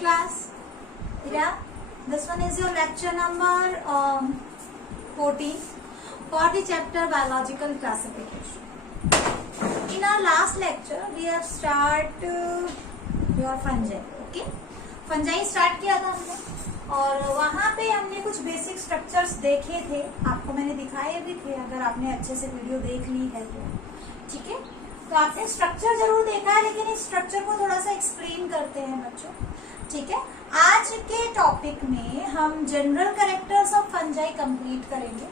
class. Yeah, this one is your lecture number 14 for the chapter biological classification. In our last lecture, we have started your fungi. Okay, fungi start किया था हमने और वहाँ पे हमने कुछ basic structures देखे थे, आपको मैंने दिखाए भी थे अगर आपने अच्छे से वीडियो देख ली है तो. ठीक है, तो आपने स्ट्रक्चर जरूर देखा है, लेकिन इस स्ट्रक्चर को थोड़ा सा एक्सप्लेन करते हैं बच्चों. ठीक है, आज के टॉपिक में हम general characters of fungi complete करेंगे.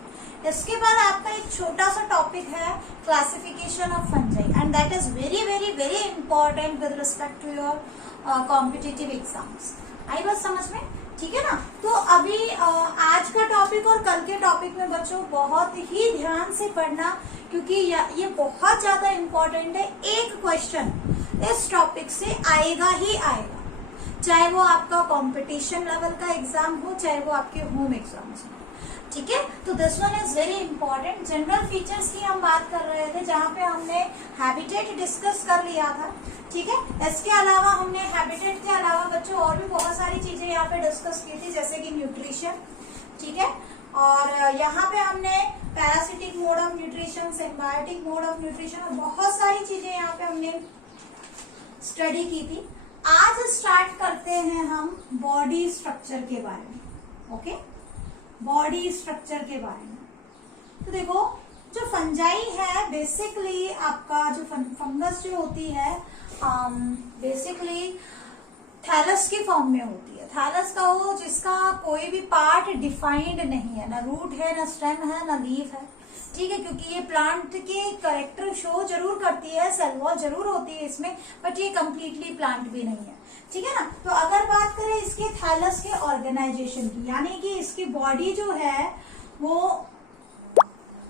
इसके बाद आपका एक छोटा सा टॉपिक है classification of fungi, and that is very very very important with respect to your competitive exams. आई बात समझ में? ठीक है ना. तो अभी आज का टॉपिक और कल के टॉपिक में बच्चों बहुत ही ध्यान से पढ़ना, क्योंकि ये बहुत ज्यादा इम्पोर्टेंट है. एक क्वेश्चन इस टॉपिक से आएगा ही आएगा, चाहे वो आपका कंपटीशन लेवल का एग्जाम हो, चाहे वो आपके होम एग्जाम्स हो. ठीक है, तो this one is very important. General features की हम बात कर रहे थे, जहां पे हमने हैबिटेट डिस्कस कर लिया था. ठीक है, इसके अलावा हमने हैबिटेट के अलावा बच्चों और भी बहुत सारी चीजें यहाँ पे डिस्कस की थी, जैसे कि न्यूट्रिशन. ठीक है, और यहाँ पे हमने parasitic mode of nutrition, symbiotic mode of nutrition और बहुत सारी चीजें यहाँ पे हमने स्टडी की थी. आज स्टार्ट करते हैं हम बॉडी स्ट्रक्चर के बारे में. ओके, बॉडी स्ट्रक्चर के बारे में. तो देखो, जो फंजाई है बेसिकली आपका जो फंगस जो होती है बेसिकली थैलस की फॉर्म में होती है. थैलस का वो जिसका कोई भी पार्ट डिफाइंड नहीं है, ना रूट है, ना स्टेम है, ना लीफ है. ठीक है, क्योंकि ये प्लांट के कैरेक्टर शो जरूर करती है, सेल वॉल जरूर होती है इसमें, बट ये कंप्लीटली प्लांट भी नहीं है. ठीक है ना. तो अगर बात करें इसके थैलस के ऑर्गेनाइजेशन की, यानी कि इसकी बॉडी जो है वो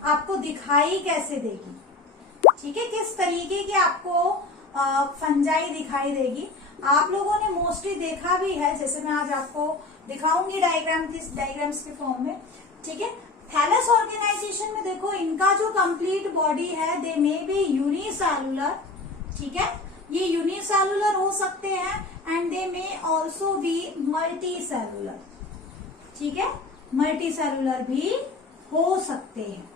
आपको दिखाई कैसे देगी. ठीक है, किस तरीके की आपको फंजाई दिखाई देगी. आप लोगों ने मोस्टली देखा भी है, जैसे मैं आज आपको दिखाऊंगी डायग्राम्स के फॉर्म में. ठीक है, थैलस ऑर्गेनाइजेशन में देखो, इनका जो कंप्लीट बॉडी है दे मे बी यूनिसेलुलर. ठीक है, ये यूनिसेलुलर हो सकते हैं and they may also be multi cellular. ठीक है, मल्टी सेलुलर भी हो सकते हैं.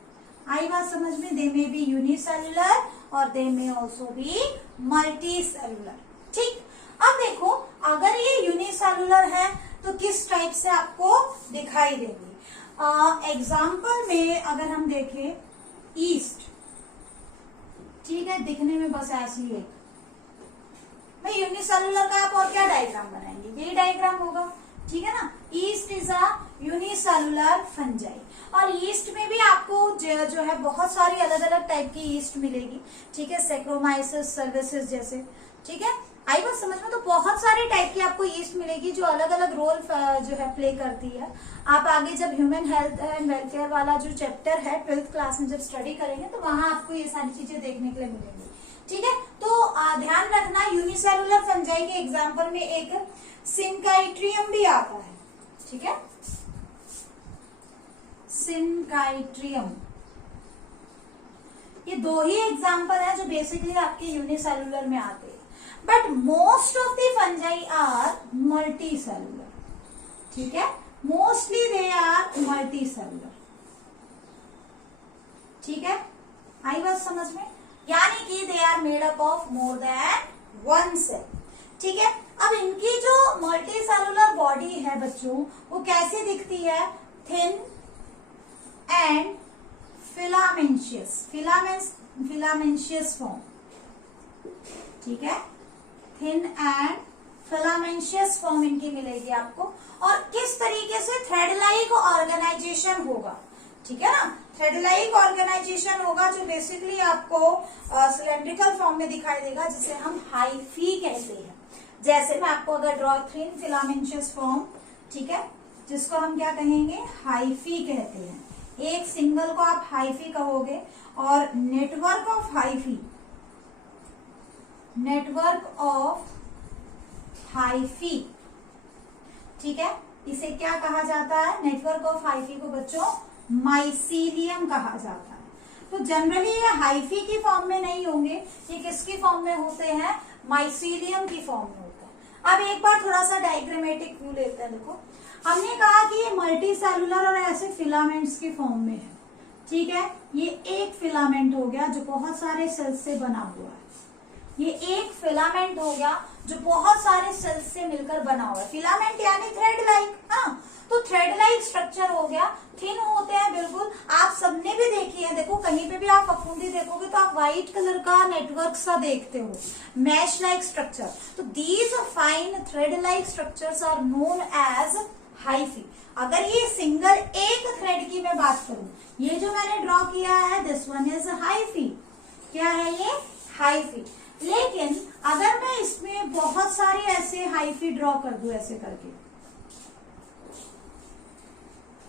आई बात समझ में? दे मे बी यूनिसेलुलर और they may also be multi cellular. ठीक, अब देखो, अगर ये यूनिसेलुलर है तो किस टाइप से आपको दिखाई देगी. एग्जाम्पल में अगर हम देखें ईस्ट, ठीक है, दिखने में बस ऐसी है. भाई यूनिसेलुलर का आप और क्या डायग्राम बनाएंगे, यही डायग्राम होगा. ठीक है ना. East is a unicellular fungi. और ईस्ट में भी आपको जो है बहुत सारी अलग अलग टाइप की ईस्ट मिलेगी. ठीक है, सेक्रोमाइसिस सर्विसेज जैसे. ठीक है, आई बात समझ में? तो बहुत सारे टाइप की आपको ईस्ट मिलेगी जो अलग अलग रोल जो है प्ले करती है. आप आगे जब ह्यूमन हेल्थ एंड वेलफेयर वाला जो चैप्टर है 12th क्लास में जब स्टडी करेंगे तो वहां आपको ये सारी चीजें देखने के लिए मिलेंगी. ठीक है, तो ध्यान रखना, यूनिसेलुलर फंजाई के एग्जाम्पल में एक सिनकाइट्रियम भी आता है. ठीक है, सिनकाइट्रियम. ये दो ही एग्जाम्पल है जो बेसिकली आपके यूनिसेलुलर में आते हैं, but most of the fungi are multi cellular. ठीक है, mostly they are multi cellular. ठीक है, आई बात समझ में? यानी कि they are made up of more than one cell. ठीक है, अब इनकी जो मल्टी सेलुलर बॉडी है बच्चों, वो कैसे दिखती है? Thin and filamentous form. ठीक है, थिन एंड फिलामेंशियस फॉर्म इनकी मिलेगी आपको. और किस तरीके से थ्रेड लाइक ऑर्गेनाइजेशन होगा. ठीक है ना, थ्रेड लाइक ऑर्गेनाइजेशन होगा जो बेसिकली आपको सिलेंड्रिकल फॉर्म में दिखाई देगा, जिसे हम हाइफी कहते हैं. जैसे मैं आपको अगर ड्रॉ थिन फिलामेंशियस फॉर्म, ठीक है, जिसको हम क्या कहेंगे? हाइफी कहते हैं. एक सिंगल को आप हाइफी कहोगे और नेटवर्क ऑफ हाइफी. ठीक है, इसे क्या कहा जाता है? नेटवर्क ऑफ हाइफी को बच्चों माइसीलियम कहा जाता है. तो जनरली ये हाइफी की फॉर्म में नहीं होंगे, ये किसकी फॉर्म में होते हैं? माइसीलियम की फॉर्म में होते हैं. अब एक बार थोड़ा सा डायग्रामेटिक व्यू लेते हैं। देखो हमने कहा कि ये मल्टी सेलुलर और ऐसे फिलामेंट्स के फॉर्म में है, ठीक है। ये एक फिलामेंट हो गया जो बहुत सारे सेल्स से बना हुआ है। ये एक फिलामेंट हो गया जो बहुत सारे सेल्स से मिलकर बना हुआ है। फिलामेंट यानी थ्रेड लाइक, हाँ, तो थ्रेड लाइक स्ट्रक्चर हो गया, थिन होते हैं बिल्कुल। आप सबने भी देखी है, देखो कहीं पे भी आप फफूंदी देखोगे तो आप व्हाइट कलर का नेटवर्क सा देखते हो, मैश लाइक स्ट्रक्चर। तो these fine thread like structures are known as hyphae. अगर ये सिंगल एक थ्रेड की मैं बात करूं, ये जो मैंने ड्रॉ किया है दिस वन इज हाइफी। क्या है ये? हाइफी। लेकिन अगर मैं इसमें बहुत सारे ऐसे हाइफी ड्रॉ कर दूं, ऐसे करके,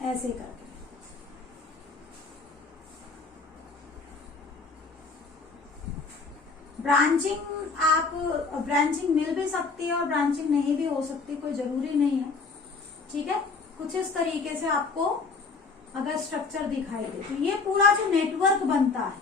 ऐसे करके, ब्रांचिंग मिल भी सकती है और ब्रांचिंग नहीं भी हो सकती, कोई जरूरी नहीं है, ठीक है। कुछ इस तरीके से आपको अगर स्ट्रक्चर दिखाई दे तो ये पूरा जो नेटवर्क बनता है,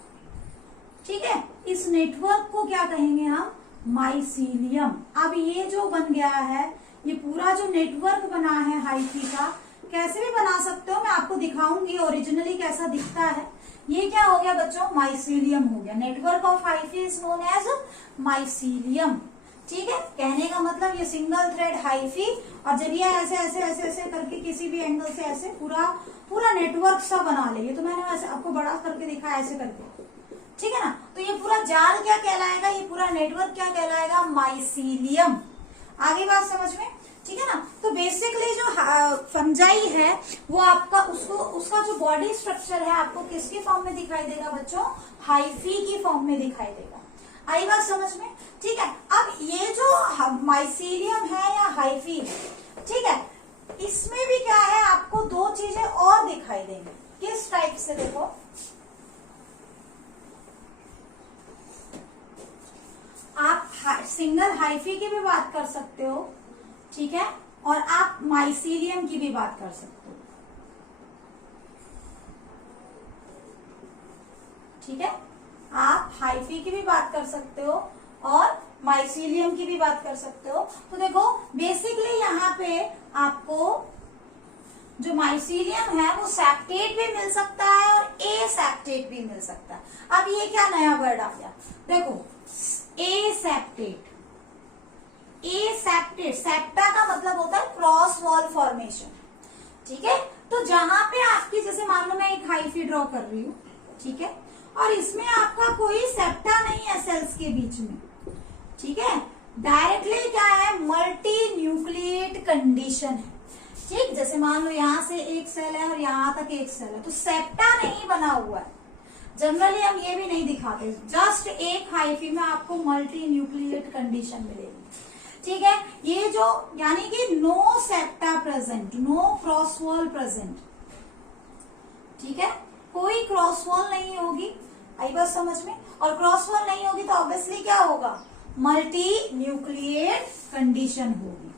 ठीक है, इस नेटवर्क को क्या कहेंगे हम? माइसीलियम। अब ये जो बन गया है, ये पूरा जो नेटवर्क बना है हाइफी का, कैसे भी बना सकते हो, मैं आपको दिखाऊंगी ओरिजिनली कैसा दिखता है। ये क्या हो गया बच्चों? माइसीलियम हो गया। Network of hyphae is known as mycelium, ठीक है। कहने का मतलब ये सिंगल थ्रेड हाइफी, और जब ये ऐसे ऐसे ऐसे ऐसे करके किसी भी एंगल से ऐसे पूरा नेटवर्क सा बना ले, ये तो मैंने वैसे आपको बड़ा करके दिखाया ऐसे करके, ठीक है ना। तो ये पूरा जाल क्या कहलाएगा? ये पूरा नेटवर्क क्या कहलाएगा? माइसीलियम। आगे बात समझ में, ठीक है ना। तो बेसिकली जो फंजाई है वो आपका उसका जो बॉडी स्ट्रक्चर है आपको किसके फॉर्म में दिखाई देगा बच्चों? हाइफी की फॉर्म में दिखाई देगा। आई बात समझ में, ठीक है। अब ये जो माइसीलियम है या हाइफी, ठीक है, इसमें भी क्या है, आपको दो चीजें और दिखाई देंगी। किस टाइप से? देखो आप सिंगल हाइफी की भी बात कर सकते हो, ठीक है, और आप माइसीलियम की भी बात कर सकते हो, ठीक है। आप हाइफी की भी बात कर सकते हो और माइसीलियम की भी बात कर सकते हो। तो देखो बेसिकली यहाँ पे आपको जो माइसीलियम है वो सेप्टेट भी मिल सकता है और ए सेप्टेट भी मिल सकता है। अब ये क्या नया वर्ड आ गया? देखो ए सेप्टेट, ए सेप्टेट, सेप्टा का मतलब होता है क्रॉस वॉल फॉर्मेशन, ठीक है। तो जहां पे आपकी, जैसे मान लो मैं एक हाइफी ड्रॉ कर रही हूँ, ठीक है, और इसमें आपका कोई सेप्टा नहीं है सेल्स के बीच में, ठीक है। डायरेक्टली क्या है? मल्टी न्यूक्लिएट कंडीशन है, ठीक। जैसे मान लो यहाँ से एक सेल है और यहाँ तक एक सेल है, तो सेप्टा नहीं बना हुआ है। जनरली हम ये भी नहीं दिखाते, जस्ट एक हाइफी में आपको मल्टी न्यूक्लिएट कंडीशन मिलेगी, ठीक है। ये जो यानी कि no septa present, no cross wall present, ठीक है, कोई क्रॉस वॉल नहीं होगी। आई बात समझ में? और क्रॉस वॉल नहीं होगी तो ऑब्वियसली क्या होगा? मल्टी न्यूक्लिएट कंडीशन होगी,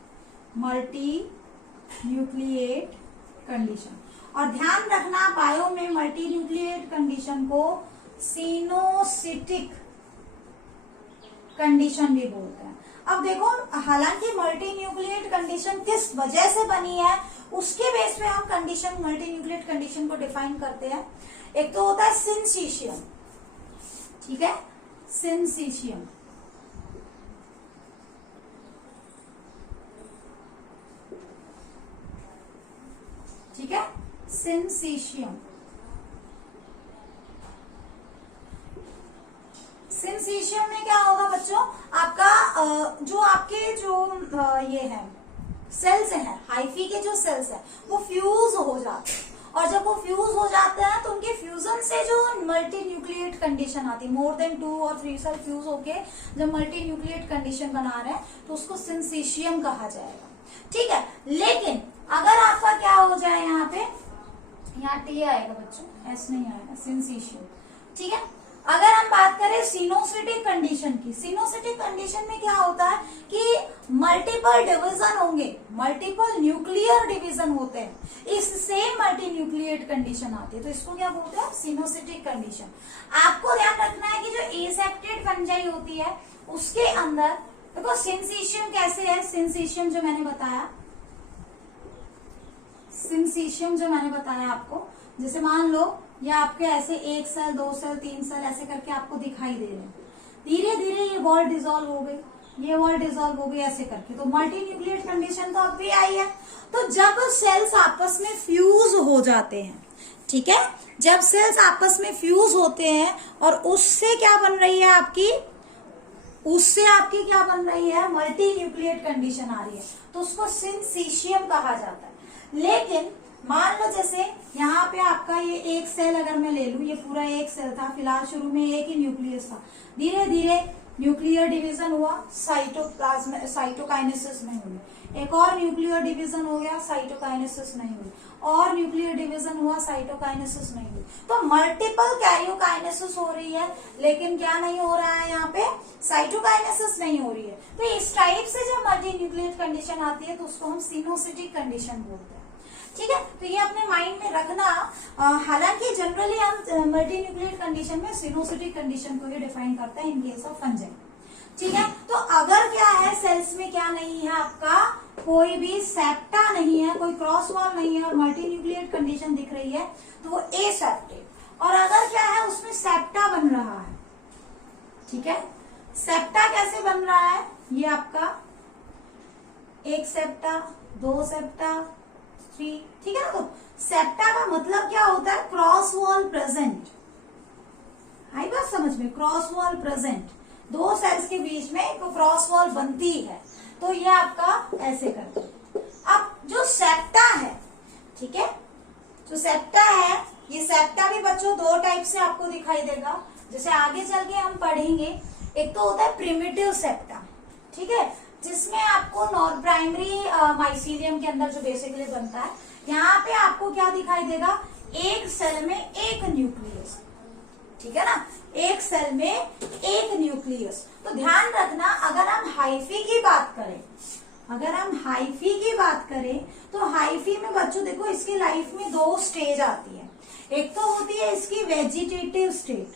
मल्टी न्यूक्लिएट कंडीशन। और ध्यान रखना बायो में मल्टी न्यूक्लिएट कंडीशन को सिनोसिटिक कंडीशन भी बोलते हैं। अब देखो, हालांकि मल्टी न्यूक्लिएट कंडीशन किस वजह से बनी है उसके बेस पे हम कंडीशन, मल्टी न्यूक्लिएट कंडीशन को डिफाइन करते हैं। एक तो होता है सिंसीशियम, ठीक है, सिंसीशियम, ठीक है, सिंसीशियम। सिंसीशियम में क्या होगा बच्चों? आपका जो आपके जो ये है सेल्स हैं, हाइफी के जो सेल्स हैं वो फ्यूज हो जाते हैं, और जब वो फ्यूज हो जाते हैं तो उनके फ्यूजन से जो मल्टी न्यूक्लिएट कंडीशन आती है, मोर देन 2 और 3 सेल फ्यूज होके जब मल्टी न्यूक्लिएट कंडीशन बना रहे हैं तो उसको सिंसीशियम कहा जाएगा, ठीक है। लेकिन अगर आपका क्या हो जाए, यहाँ पे यहाँ टी आएगा बच्चों, एस नहीं आएगा, सिंसीशियम, ठीक है। अगर हम बात करें सिनोसिटिक कंडीशन की, सिनोसिटिक कंडीशन में क्या होता है कि मल्टीपल डिवीजन होंगे, मल्टीपल न्यूक्लियर डिवीजन होते हैं, इससे मल्टी न्यूक्लिएट कंडीशन आती है, तो इसको क्या बोलते हैं? सिनोसिटिक कंडीशन। आपको ध्यान रखना है कि जो एसेप्टेड फंजाई होती है उसके अंदर देखो सिंसीशियम कैसे है, सिंसीशियम जो मैंने बताया, सिंसीशियम जो मैंने बताया आपको, जैसे मान लो ये आपके ऐसे 1 सेल 2 सेल 3 सेल ऐसे करके आपको दिखाई दे रहे हैं, धीरे धीरे ये वॉल डिसॉल्व हो गई, ये वॉल डिसॉल्व हो गई ऐसे करके, तो मल्टी न्यूक्लिएट कंडीशन तो अब भी आई है। तो जब सेल्स आपस में फ्यूज हो जाते हैं, ठीक है, जब सेल्स आपस में फ्यूज होते हैं और उससे क्या बन रही है आपकी, उससे आपकी क्या बन रही है, मल्टी न्यूक्लिएट कंडीशन आ रही है, तो उसको सिंसीशियम कहा जाता है। लेकिन मान लो जैसे यहाँ पे आपका ये 1 सेल अगर मैं ले लूं, ये पूरा 1 सेल था, फिलहाल शुरू में एक ही न्यूक्लियस था, धीरे धीरे न्यूक्लियर डिवीजन हुआ, साइटोप्लाज्म साइटोकाइनेसिस में हुई, एक और न्यूक्लियर डिवीजन हो गया, साइटोकाइनेसिस नहीं हुई, और न्यूक्लियर डिवीजन हुआ, साइटोकाइनेसिस नहीं हुई। तो मल्टीपल कैरियोकाइनेसिस हो रही है, लेकिन क्या नहीं हो रहा है, यहाँ पे साइटोकाइनेसिस नहीं हो रही है। तो इस टाइप से जब मल्टी न्यूक्लियर कंडीशन आती है तो उसको हम सिनोसिटिक कंडीशन बोलते हैं, ठीक है। तो ये अपने माइंड में रखना। हालांकि जनरली हम मल्टी न्यूक्लिएट कंडीशन में सिनोसिटिक कंडीशन को ही डिफाइन करते हैं इन केस ऑफ फंजाई, ठीक है। तो अगर क्या है, सेल्स में क्या नहीं है, आपका कोई भी सेप्टा नहीं है, कोई क्रॉस वॉल नहीं है और मल्टी न्यूक्लिएट कंडीशन दिख रही है, तो वो एसेप्टेड। और अगर क्या है, उसमें सेप्टा बन रहा है, ठीक है। सेप्टा कैसे बन रहा है, ये आपका 1 सेप्टा 2 सेप्टा 3, ठीक है ना। तो सेप्टा का मतलब क्या होता है, क्रॉस वॉल प्रेजेंट, आई बात समझ में, क्रॉस वॉल प्रेजेंट, 2 सेल्स के बीच में एक क्रॉस वॉल बनती है, तो ये आपका ऐसे करते हैं। अब जो सेप्टा है, ठीक है, जो सेप्टा है, ये सेप्टा भी बच्चों 2 टाइप से आपको दिखाई देगा, जैसे आगे चल के हम पढ़ेंगे। एक तो होता है प्रिमिटिव सेप्टा, ठीक है, जिसमें आपको नॉन प्राइमरी माइसीलियम के अंदर जो बेसिकली बनता है, यहाँ पे आपको क्या दिखाई देगा, एक सेल में एक न्यूक्लियस, ठीक है ना, एक सेल में एक न्यूक्लियस। तो ध्यान रखना, अगर हम हाइफी की बात करें, अगर हम हाइफी की बात करें, तो हाइफी में बच्चों देखो इसकी लाइफ में 2 स्टेज आती है। एक तो होती है इसकी वेजिटेटिव स्टेट,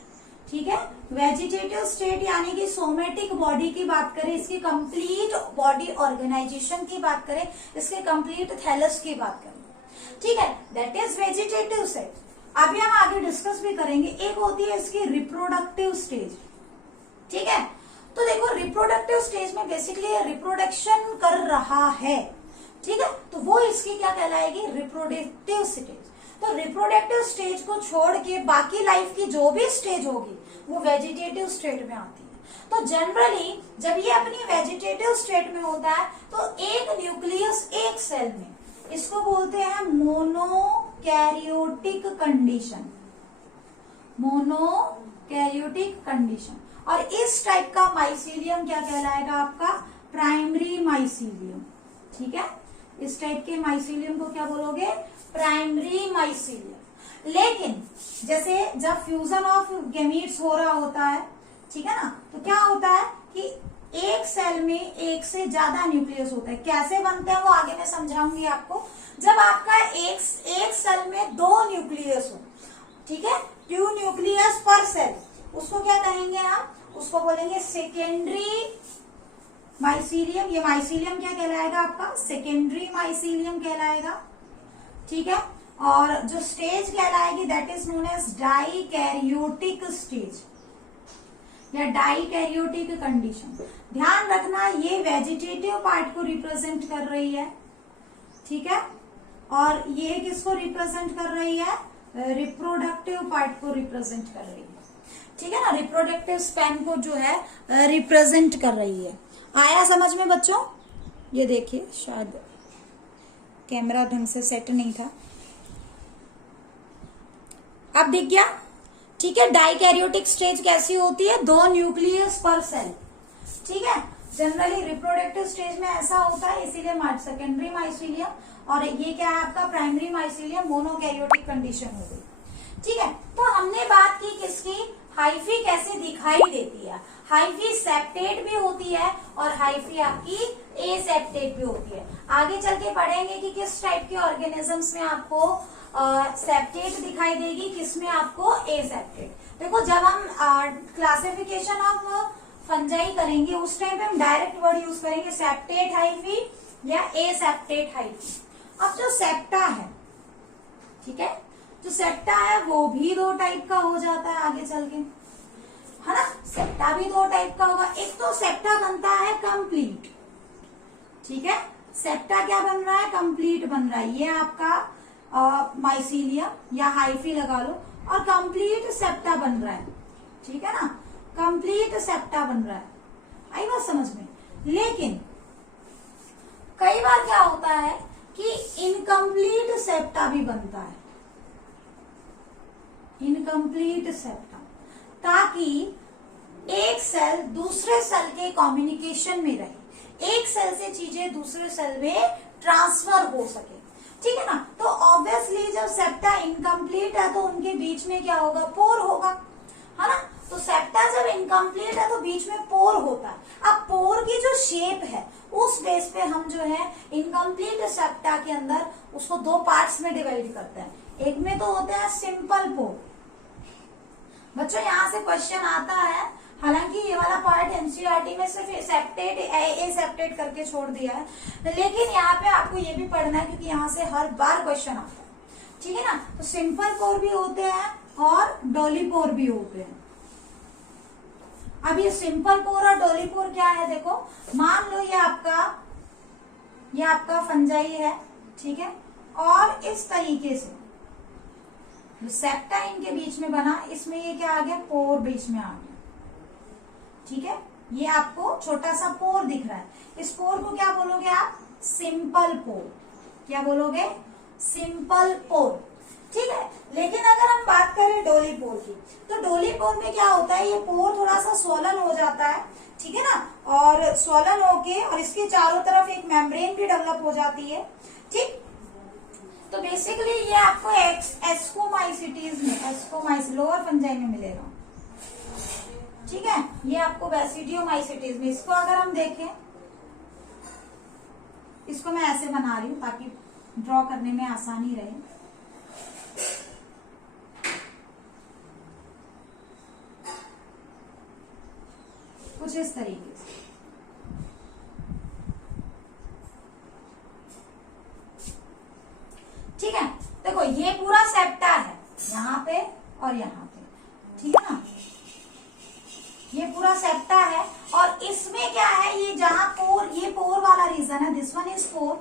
ठीक है, वेजिटेटिव स्टेट यानी कि सोमेटिक बॉडी की बात करें, इसकी कंप्लीट बॉडी ऑर्गेनाइजेशन की बात करें, इसके कंप्लीट थैलस की बात करें, ठीक है, दैट इज वेजिटेटिव स्टेट। अभी हम आगे डिस्कस भी करेंगे। एक होती है इसकी रिप्रोडक्टिव स्टेज, ठीक है। तो देखो रिप्रोडक्टिव स्टेज में बेसिकली रिप्रोडक्शन कर रहा है, ठीक है, तो वो इसकी क्या कहलाएगी, रिप्रोडक्टिव स्टेज। तो रिप्रोडक्टिव स्टेज को छोड़ के बाकी लाइफ की जो भी स्टेज होगी वो वेजिटेटिव स्टेट में आती है। तो जनरली जब ये अपनी वेजिटेटिव स्टेट में होता है तो एक न्यूक्लियस एक सेल में, इसको बोलते हैं मोनोकैरियोटिक कंडीशन, मोनोकैरियोटिक कंडीशन। और इस टाइप का माइसीलियम क्या कहलाएगा, आपका प्राइमरी माइसीलियम, ठीक है। इस टाइप के माइसीलियम को क्या बोलोगे, प्राइमरी माइसीलियम। लेकिन जैसे जब फ्यूजन ऑफ गैमीट्स हो रहा होता है, ठीक है ना, तो क्या होता है कि एक सेल में एक से ज्यादा न्यूक्लियस होता है। कैसे बनते हैं वो आगे मैं समझाऊंगी आपको। जब आपका एक सेल में 2 न्यूक्लियस हो, ठीक है, 2 न्यूक्लियस पर सेल, उसको क्या कहेंगे हम, उसको बोलेंगे सेकेंडरी माइसीलियम। ये माइसीलियम क्या कहलाएगा आपका, सेकेंडरी माइसीलियम कहलाएगा, ठीक है। और जो स्टेज कहलाएगी that is known as dikaryotic stage या डाइकैरियोटिक कंडीशन। ध्यान रखना ये वेजिटेटिव पार्ट को रिप्रेजेंट कर रही है, ठीक है, और ये किसको रिप्रेजेंट कर रही है, रिप्रोडक्टिव पार्ट को रिप्रेजेंट कर रही है, ठीक है ना, रिप्रोडक्टिव स्पैन को जो है रिप्रेजेंट कर रही है। आया समझ में बच्चों, ये देखिए शायद कैमरा ढंग से सेट नहीं था, अब दिख गया, ठीक है। डाइकैरियोटिक स्टेज कैसी होती है, 2 न्यूक्लियस पर सेल, ठीक है। जनरली रिप्रोडक्टिव स्टेज में ऐसा होता है, इसीलिए सेकेंडरी माइसीलियम, और ये क्या है आपका प्राइमरी माइसीलियम, मोनोकैरियोटिक कंडीशन हो गई, ठीक है। तो हमने बात की किसकी, हाइफी कैसे दिखाई देती है। हाइफी सेप्टेट भी होती है और हाइफी आपकी एसेप्टेट भी होती है। आगे चल के पढ़ेंगे कि किस टाइप के ऑर्गेनिजम्स में आपको सेप्टेट दिखाई देगी, किसमें आपको एसेप्टेट। देखो जब हम क्लासिफिकेशन ऑफ फंजाई करेंगे उस टाइम पे हम डायरेक्ट वर्ड यूज करेंगे सेप्टेट हाइफी या एसेप्टेट हाइफी। अब जो सेप्टा है, ठीक है, जो सेप्टा है वो भी दो टाइप का हो जाता है आगे चल के, है ना। सेप्टा भी दो टाइप का होगा। एक तो सेप्टा बनता है कंप्लीट, ठीक है, सेप्टा क्या बन रहा है, कंप्लीट बन रहा है। ये आपका माइसीलियम या हाइफी लगा लो, और कंप्लीट सेप्टा बन रहा है, ठीक है ना, कंप्लीट सेप्टा बन रहा है। आई बात समझ में। लेकिन कई बार क्या होता है कि इनकम्प्लीट सेप्टा भी बनता है, इनकम्प्लीट सेप्टा, ताकि एक सेल दूसरे सेल के कम्युनिकेशन में रहे, एक सेल से चीजें दूसरे सेल में ट्रांसफर हो सके, ठीक है ना। तो ऑब्वियसली जब सेप्टा इनकम्प्लीट है तो उनके बीच में क्या होगा, पोर होगा, है ना। तो सेप्टा जब इनकम्प्लीट है तो बीच में पोर होता है। अब पोर की जो शेप है उस बेस पे हम जो है इनकम्प्लीट सेप्टा के अंदर उसको दो पार्ट्स में डिवाइड करते हैं। एक में तो होते हैं सिंपल पोर। बच्चों यहाँ से क्वेश्चन आता है, हालांकि ये वाला पार्ट एनसीईआरटी में सिर्फ सेप्टेट एसेप्टेट करके छोड़ दिया है, लेकिन यहाँ पे आपको ये भी पढ़ना है क्योंकि यहाँ से हर बार क्वेश्चन आता है, ठीक है ना। तो सिंपल पोर भी होते हैं और डॉली पोर भी होते हैं। अब ये सिंपल पोर और डॉली पोर क्या है, देखो मान लो ये आपका फंजाई है, ठीक है, और इस तरीके से सेप्टा इनके बीच में बना, इसमें ये क्या आ गया, पोर बीच में आ गया, ठीक है। ये आपको छोटा सा पोर दिख रहा है, इस पोर को क्या बोलोगे आप, सिंपल पोर। क्या बोलोगे, सिंपल पोर, ठीक है। लेकिन अगर हम बात करें डोली पोर की, तो डोली पोर में क्या होता है, ये पोर थोड़ा सा स्वॉलन हो जाता है, ठीक है ना, और स्वॉलन होके और इसके चारों तरफ एक मेम्ब्रेन भी डेवलप हो जाती है, ठीक। तो बेसिकली ये आपको एस्कोमाइसिटीज में, लोअर फंजाई में मिलेगा, ठीक है। ये आपको बैसिडियोमाइसिटीज में, इसको अगर हम देखें, इसको मैं ऐसे बना रही हूं ताकि ड्रॉ करने में आसानी रहे। कुछ इस तरीके से, ठीक है। देखो ये पूरा सेप्टा है यहाँ पे और यहाँ पे, ठीक है ना, ये पूरा सेप्टा है। और इसमें क्या है, ये जहां पोर, ये पोर वाला रीजन है, दिस वन इज पोर,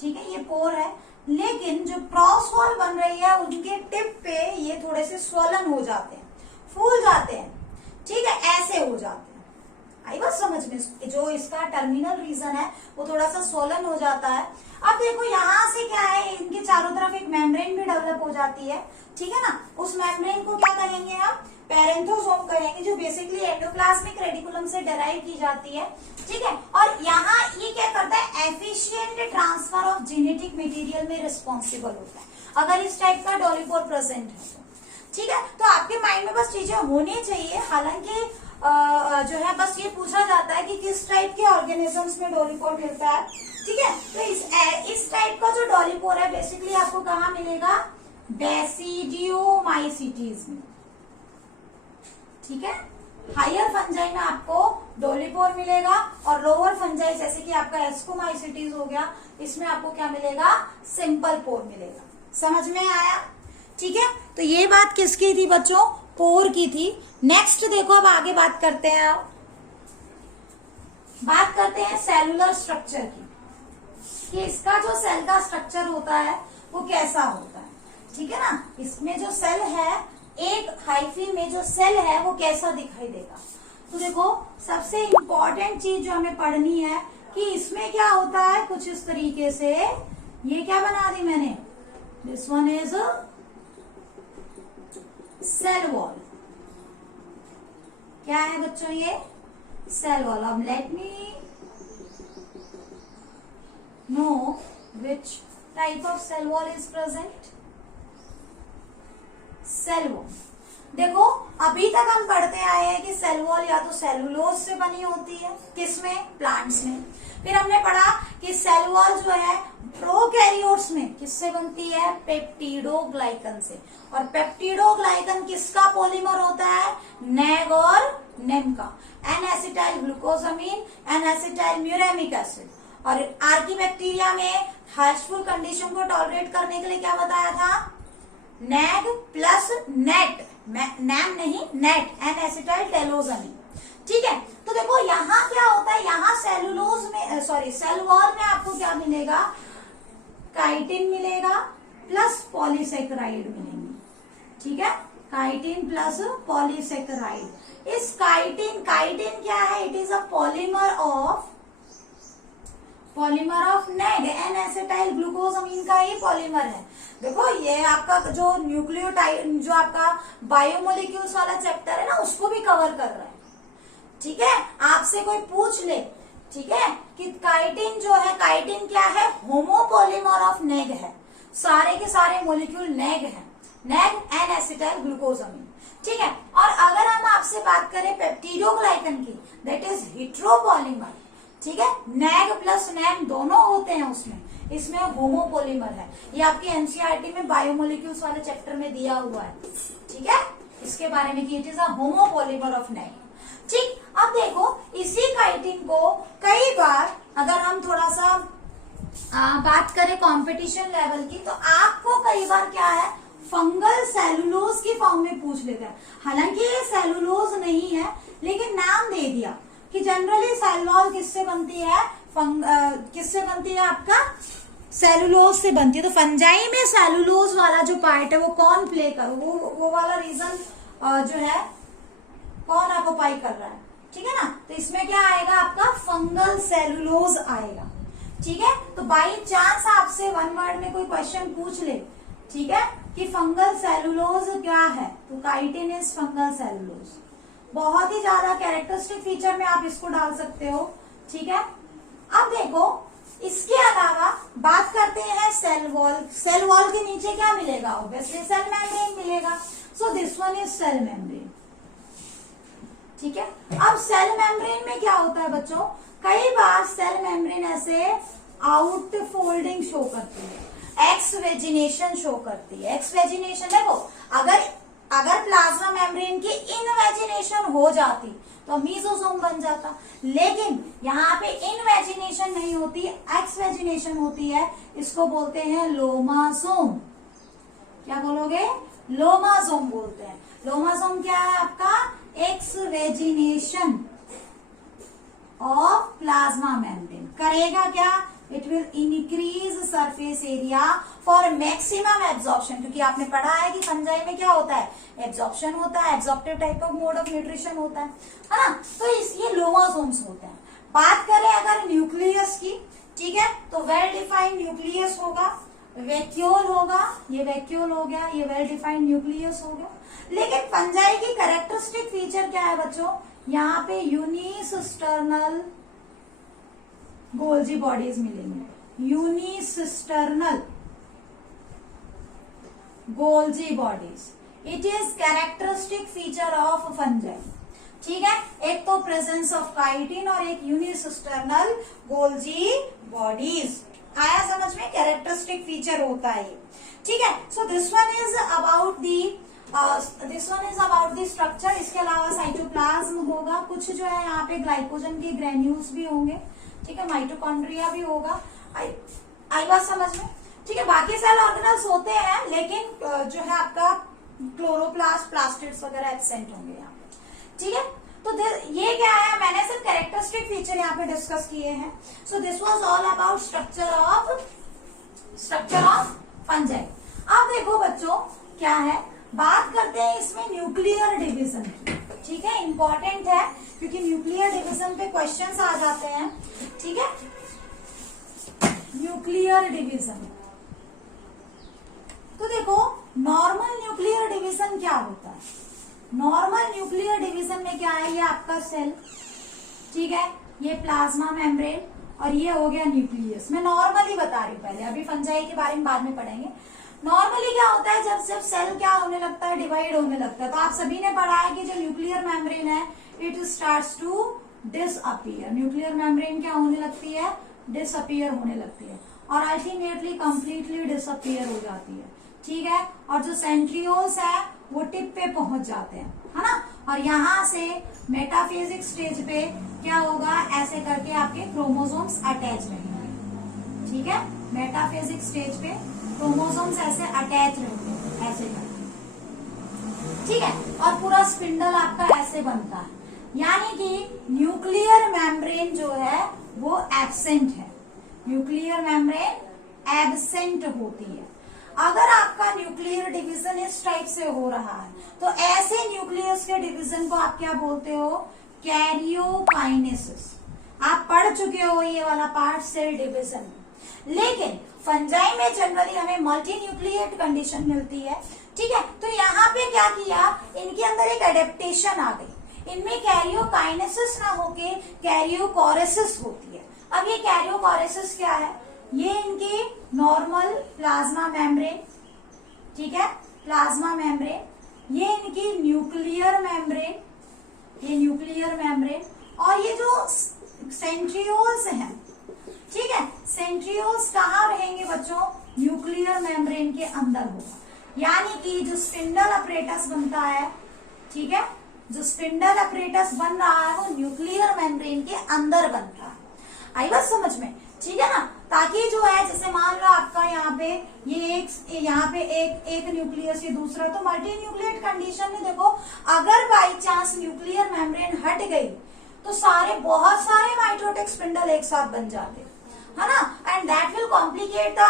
ठीक है, ये पोर है। लेकिन जो क्रॉस वॉल बन रही है उनके टिप पे ये थोड़े से स्वलन हो जाते हैं, फूल जाते हैं, ठीक है, ऐसे हो जाते हैं। आई बात समझ में। जो इसका टर्मिनल रीजन है वो थोड़ा सा स्वलन हो जाता है। अब देखो यहाँ से क्या है, इनके चारों तरफ एक मेम्ब्रेन भी डेवलप हो जाती है, ठीक है ना। उस मेम्ब्रेन को क्या कहेंगे हम, पैरेंथोसोम कहेंगे, जो बेसिकली एंडोप्लाज्मिक रेटिकुलम से डराइव की जाती है, ठीक है। और यहाँ ये क्या करता है, efficient transfer of genetic material में रिस्पॉन्सिबल होता है अगर इस टाइप का डॉलीपोर प्रेजेंट है तो, ठीक है। तो आपके माइंड में बस चीजें होनी चाहिए। हालांकि जो है बस ये पूछा जाता है कि किस टाइप के ऑर्गेनिजम्स में डॉलीपोर मिलता है, ठीक है। तो इस टाइप का जो डॉलीपोर है बेसिकली आपको कहाँ मिलेगा, बैसिडियोमाइसिटीज में, ठीक है। हायर फंजाई में आपको डॉलीपोर मिलेगा और लोअर फंजाई जैसे कि आपका एस्कोमाइसिटीज हो गया, इसमें आपको क्या मिलेगा, सिंपल पोर मिलेगा। समझ में आया, ठीक है। तो ये बात किसकी थी बच्चों, पोर की थी। नेक्स्ट देखो, अब आगे बात करते हैं, बात करते हैं सेलुलर स्ट्रक्चर की, कि इसका जो सेल का स्ट्रक्चर होता है वो कैसा होता है, ठीक है ना। इसमें जो सेल है, एक हाइफी में जो सेल है वो कैसा दिखाई देगा। तो देखो सबसे इम्पोर्टेंट चीज जो हमें पढ़नी है कि इसमें क्या होता है, कुछ इस तरीके से, ये क्या बना दी मैंने, this one is cell wall. क्या है बच्चों, ये सेल वॉल। अब let me know which type of cell wall is present, cell wall. देखो अभी तक हम पढ़ते आए हैं कि सेल वॉल या तो सेलुलोज से बनी होती है, किसमें, प्लांट्स में। फिर हमने पढ़ा कि सेल वॉल जो है प्रोकैरियोट्स में किससे बनती है, पेप्टिडोग्लाइकन से। और पेप्टिडोग्लाइकन किसका पॉलीमर होता है, नेग और नेम का, N acetyl acetyl glucosamine and acetyl muramic acid. और आर्कीबैक्टीरिया में हार्शफुल कंडीशन को टॉलरेट करने के लिए क्या बताया था, नेग प्लस नेट, नैम नहीं नेट एंड एसिटाइल टेलोजामिन। ठीक है, तो देखो यहाँ क्या होता है, यहाँ सेलुलोज में सेल वॉल में आपको क्या मिलेगा, काइटिन मिलेगा प्लस पॉलीसेकेराइड मिलेंगे। ठीक है, काइटिन प्लस पॉलीसेकेराइड। इस काइटिन क्या है, it is a polymer of NAG N acetyl glucosamine का ही पॉलीमर है। देखो ये आपका जो न्यूक्लियोटाइड, जो आपका बायोमोलिक्यूल्स वाला चैप्टर है ना, उसको भी कवर कर रहा है। ठीक है, आपसे कोई पूछ ले, ठीक है, कि काइटिन जो है, काइटिन क्या है, होमोपॉलीमर ऑफ नेग है, सारे के सारे मोलिक्यूल नेग है, नेग एन एसिटाइल ग्लूकोजामिन। ठीक है, और अगर हम आपसे बात करें पेप्टिडोग्लाइकन की, दैट इज हेटेरोपॉलीमर। ठीक है, नेग प्लस नैम दोनों होते हैं उसमें, इसमें होमोपॉलीमर है। ये आपकी एनसीईआरटी में बायोमोलिक्यूल्स वाले चैप्टर में दिया हुआ है। ठीक है, इसके बारे में कि it is a homopolymer of NAG. ठीक, अब देखो इसी काइटिन को कई बार अगर हम थोड़ा सा बात करें कंपटीशन लेवल की, तो आपको कई बार क्या है, फंगल सेलुलोज की फॉर्म में पूछ लेते हैं। हालांकि ये सेलुलोज नहीं है, लेकिन नाम दे दिया कि जनरली सेलुलोज किससे बनती है, किससे बनती है, आपका सेलुलोज से बनती है। तो फंजाई में सेलुलोज वाला जो पार्ट है वो कौन प्ले कर, वो वाला रीजन जो है कौन ऑक्युपाई कर रहा है। ठीक है ना, तो इसमें क्या आएगा, आपका फंगल सेलुलोज आएगा। ठीक है, तो बाई चांस आपसे वन वर्ड में कोई क्वेश्चन पूछ ले, ठीक है, कि फंगल सेलुलोज क्या है, तो काइटिन इज फंगल सेलुलोज। बहुत ही ज्यादा कैरेक्टरिस्टिक फीचर में आप इसको डाल सकते हो। ठीक है, अब देखो इसके अलावा बात करते हैं सेल वॉल। सेल वॉल के नीचे क्या मिलेगा, ऑब्वियसली सेल मेम्ब्रेन मिलेगा। So this one is cell membrane. ठीक है, अब सेल मेम्ब्रेन में क्या होता है बच्चों, कई बार सेल मेम्ब्रेन ऐसे आउट फोल्डिंग शो करती है, एक्स वेजिनेशन शो करती है। एक्स वेजिनेशन देखो, अगर प्लाज्मा मेम्ब्रेन की इनवेजिनेशन हो जाती तो मीजोसोम बन जाता, लेकिन यहाँ पे इनवेजिनेशन नहीं होती, एक्स वेजिनेशन होती है, इसको बोलते हैं लोमासोम। क्या बोलोगे, लोमासोम बोलते हैं। लोमासोम क्या है आपका, एक्स वेजिनेशन ऑफ प्लाज्मा मेम्ब्रेन करेगा क्या, it will increase surface area for maximum absorption. क्योंकि आपने पढ़ा है कि फंजाई में क्या होता है, एब्जॉर्प्शन होता है, absorptive type of mode of nutrition होता है ना, तो ये लोमासोम्स होते हैं। बात करें अगर न्यूक्लियस की, ठीक है, तो वेल डिफाइंड न्यूक्लियस होगा, वैक्यूल होगा, ये वैक्यूल हो गया, ये वेल डिफाइंड न्यूक्लियस हो गया। लेकिन फंजाई की कैरेक्टरिस्टिक फीचर क्या है बच्चों, यहाँ पे यूनिसिस्टर्नल गोल्जी बॉडीज मिलेंगे, unicisternal Golgi bodies, it is characteristic feature of fungi. ठीक है, एक तो प्रेजेंस ऑफ काइटिन और एक यूनिसिस्टर्नल गोल्जी बॉडीज। आया समझ में, कैरेक्टरिस्टिक फीचर होता है। ठीक है, so this one is about the structure. इसके अलावा साइटोप्लाज्म होगा, कुछ जो है यहाँ पे ग्लाइकोजन के ग्रेन्यूल्स भी होंगे। ठीक है, माइटोकॉन्ड्रिया भी होगा। आई बात समझ में। ठीक है, बाकी सेल ऑर्गेनल्स होते हैं, लेकिन जो है आपका क्लोरोप्लास्ट, प्लास्टिड्स वगैरह एब्सेंट होंगे यहाँ पे। ठीक है, तो ये क्या है, मैंने सिर्फ कैरेक्टरिस्टिक फीचर यहाँ पे डिस्कस किए हैं। So this was all about structure of fungi. अब देखो बच्चों क्या है, बात करते हैं इसमें न्यूक्लियर डिवीजन की। ठीक है, इंपॉर्टेंट है क्योंकि न्यूक्लियर डिवीजन पे क्वेश्चंस आ जाते हैं। ठीक है, न्यूक्लियर डिवीजन, तो देखो नॉर्मल न्यूक्लियर डिवीजन क्या होता है। नॉर्मल न्यूक्लियर डिवीजन में क्या है, ये आपका सेल, ठीक है, ये प्लाज्मा मेम्ब्रेन और ये हो गया न्यूक्लियस। मैं नॉर्मली बता रही हूँ पहले, अभी फंजाई के बारे में बाद में पढ़ेंगे। नॉर्मली क्या होता है, जब सेल क्या होने लगता है, डिवाइड होने लगता है, तो आप सभी ने पढ़ा है कि जो न्यूक्लियर मेम्ब्रेन है, it starts to disappear. Nuclear membrane क्या होने लगती है, डिसअपीयर होने लगती है और अल्टीमेटली कंप्लीटली डिसअपीयर हो जाती है। ठीक है, और जो सेंट्रियोल्स है वो टिप पे पहुंच जाते हैं, है ना, और यहाँ से मेटाफेजिक स्टेज पे क्या होगा, ऐसे करके आपके क्रोमोसोम्स अटैच रहेंगे। ठीक है, मेटाफेजिक स्टेज पे क्रोमोसोम्स ऐसे अटैच रहते हैं, ऐसे करके। ठीक है, और पूरा स्पिंडल आपका ऐसे बनता है, यानी कि न्यूक्लियर मेम्ब्रेन जो है वो एब्सेंट है, न्यूक्लियर मेम्ब्रेन एब्सेंट होती है। अगर आपका न्यूक्लियर डिवीजन इस टाइप से हो रहा है तो ऐसे न्यूक्लियस के डिवीजन को आप क्या बोलते हो, कैरियोकाइनेसिस। आप पढ़ चुके हो ये वाला पार्ट सेल डिवीजन। लेकिन फंजाई में जनरली हमें मल्टी न्यूक्लिएट कंडीशन मिलती है। ठीक है, तो यहाँ पे क्या किया, इनके अंदर एक एडेप्टेशन आ गई, इनमें कैरियोकाइनेसिस ना होके कैरियोकोरेसिस होती है। अब ये कैरियोकोरेसिस क्या है, ये इनकी नॉर्मल प्लाज्मा मेम्ब्रेन, ठीक है, प्लाज्मा मेम्ब्रेन, ये इनकी न्यूक्लियर मेम्ब्रेन, ये न्यूक्लियर मेम्ब्रेन, और ये जो सेंट्रियोल्स हैं, ठीक है, सेंट्रियोल्स कहाँ रहेंगे बच्चों, न्यूक्लियर मेम्ब्रेन के अंदर होगा। यानी कि जो स्पिंडल अपरेटस बनता है, ठीक है, जो स्पिंडल अपरेटस बन रहा है वो न्यूक्लियर मेम्ब्रेन के अंदर बनता है। आई बात समझ में, ठीक है ना। ताकि जो है, जैसे मान लो आपका यहाँ पे ये यहाँ पे एक न्यूक्लियस, ये दूसरा, तो मल्टी न्यूक्लिएट कंडीशन में देखो, अगर बाई चांस न्यूक्लियर मेम्ब्रेन हट गई तो बहुत सारे माइटोटिक स्पिंडल एक साथ बन जाते है ना, and that will complicate the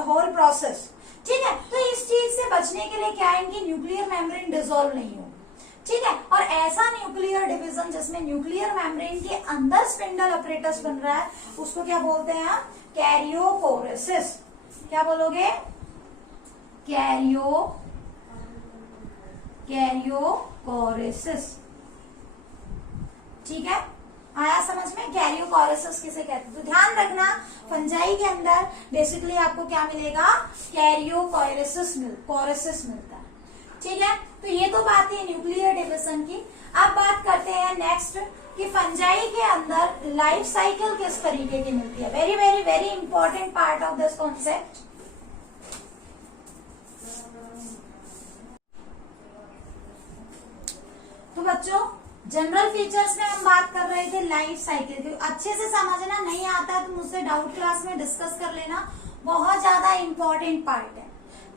whole process. ठीक है, तो इस चीज से बचने के लिए क्या है, इनकी न्यूक्लियर मेम्ब्रेन डिसॉल्व नहीं हो। ठीक है, और ऐसा न्यूक्लियर डिवीजन जिसमें न्यूक्लियर मेम्ब्रेन के अंदर स्पिंडल अपरेटस बन रहा है, उसको क्या बोलते हैं आप, कैरियोकोरेसिस। क्या बोलोगे, कैरियोकोरेसिस। ठीक है, आया समझ में, कैरियोकोरेसिस किसे कहते हैं। तो ध्यान रखना, फंजाई के अंदर बेसिकली आपको क्या मिलेगा, कैरियोकोरेसिस मिलता है। ठीक है, तो ये तो बात है न्यूक्लियर डिवीजन की। अब बात करते हैं नेक्स्ट कि फंजाई के अंदर लाइफ साइकिल किस तरीके की मिलती है। Very very very important part of this concept. तो बच्चों, जनरल फीचर्स में हम बात कर रहे थे लाइफ साइकिल की। अच्छे से समझना, नहीं आता है तो मुझसे डाउट क्लास में डिस्कस कर लेना, बहुत ज्यादा इंपॉर्टेंट पार्ट है।